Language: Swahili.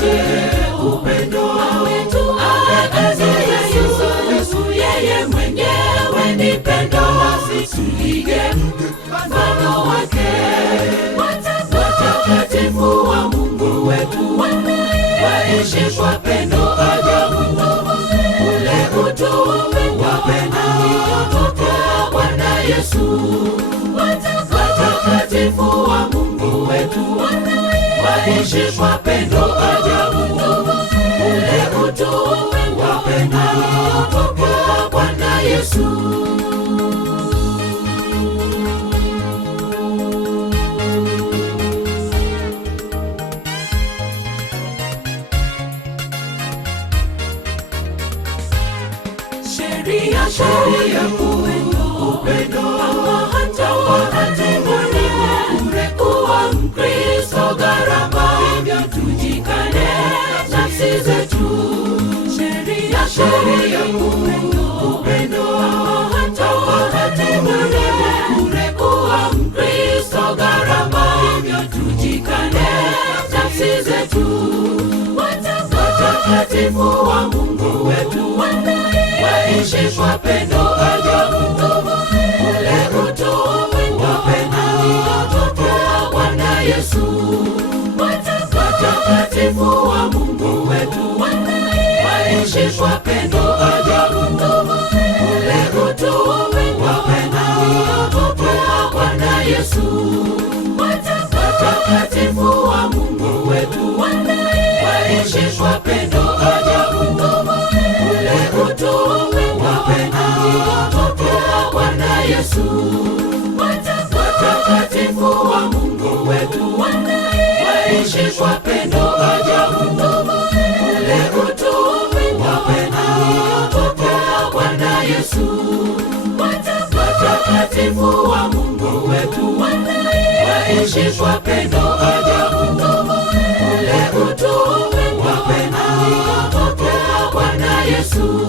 tuonyeshe upendo ametuagiza Yesu, yeye mwenyewe ni pendo, tuige mfano wake. Watakatifu wa Mungu wetu waishi kwa pendo ajabu, ule utume wa pendo toka Bwana Yesu. Watakatifu wa Mungu wetu waishi kwa pendo ajabu, ule utume wa pendo toka Bwana Yesu. Sheria upendo, hata wakati mwingine kuwa Mkristo gharama, hivyo tujikane nafsi zetu. Sheria upendo, hata wakati mwingine kuwa Mkristo gharama, hivyo tujikane nafsi zetu. Watakatifu wa Mungu wetu waishi kwa pendo ajabu, ule utume wa pendo toka Bwana Yesu. Watakatifu wa Mungu wetu waishi kwa pendo ajabu, ule utume wa pendo toka Bwana Yesu. Watakatifu wa Mungu wetu waishi kwa pendo ajabu, ule utume wa pendo toka Bwana Yesu. Watakatifu wa Mungu wetu waishi kwa pendo ajabu, ule utume wa pendo toka Bwana Yesu. Watakatifu wa Mungu wetu waishi kwa pendo ajabu, ule utume wa pendo toka Bwana Yesu.